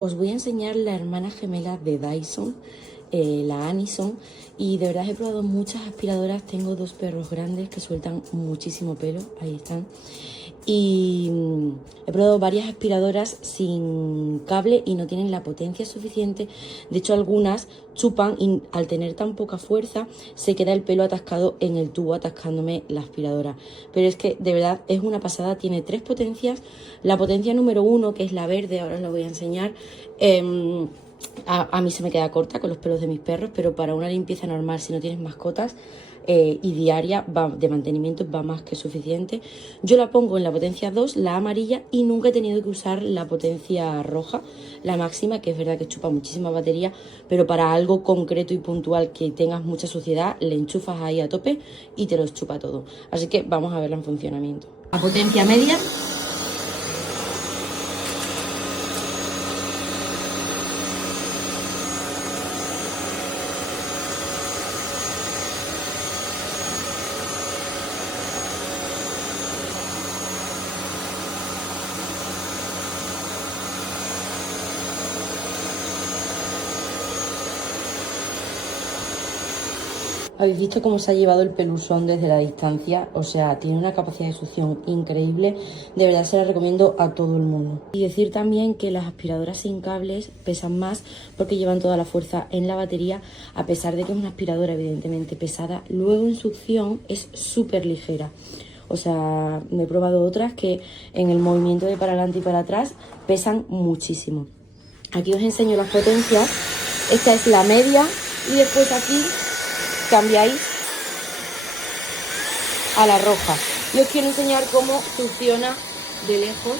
Os voy a enseñar la hermana gemela de Dyson, la Anyson, y de verdad he probado muchas aspiradoras. Tengo dos perros grandes que sueltan muchísimo pelo, ahí están, y he probado varias aspiradoras sin cable y no tienen la potencia suficiente. De hecho, algunas chupan y al tener tan poca fuerza se queda el pelo atascado en el tubo, atascándome la aspiradora. Pero es que de verdad es una pasada, tiene tres potencias. La potencia número 1, que es la verde, ahora os la voy a enseñar, a mí se me queda corta con los pelos de mis perros, pero para una limpieza normal, si no tienes mascotas y diaria de mantenimiento, va más que suficiente. Yo la pongo en la potencia 2, la amarilla, y nunca he tenido que usar la potencia roja, la máxima, que es verdad que chupa muchísima batería, pero para algo concreto y puntual que tengas mucha suciedad, le enchufas ahí a tope y te los chupa todo. Así que vamos a verla en funcionamiento. A potencia media. Habéis visto cómo se ha llevado el pelusón desde la distancia, o sea, tiene una capacidad de succión increíble. De verdad se la recomiendo a todo el mundo. Y decir también que las aspiradoras sin cables pesan más porque llevan toda la fuerza en la batería, a pesar de que es una aspiradora evidentemente pesada. Luego en succión es súper ligera. O sea, me he probado otras que en el movimiento de para adelante y para atrás pesan muchísimo. Aquí os enseño las potencias. Esta es la media y después aquí cambiáis a la roja. Y os quiero enseñar cómo funciona de lejos.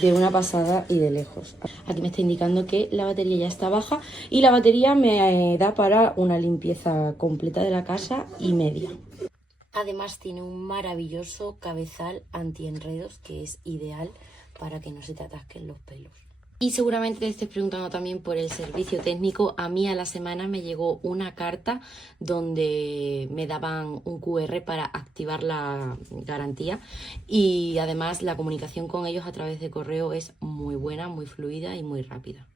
De una pasada y de lejos. Aquí me está indicando que la batería ya está baja y la batería me da para una limpieza completa de la casa y media. Además tiene un maravilloso cabezal antienredos que es ideal para que no se te atasquen los pelos. Y seguramente te estés preguntando también por el servicio técnico. A mí a la semana me llegó una carta donde me daban un QR para activar la garantía, y además la comunicación con ellos a través de correo es muy buena, muy fluida y muy rápida.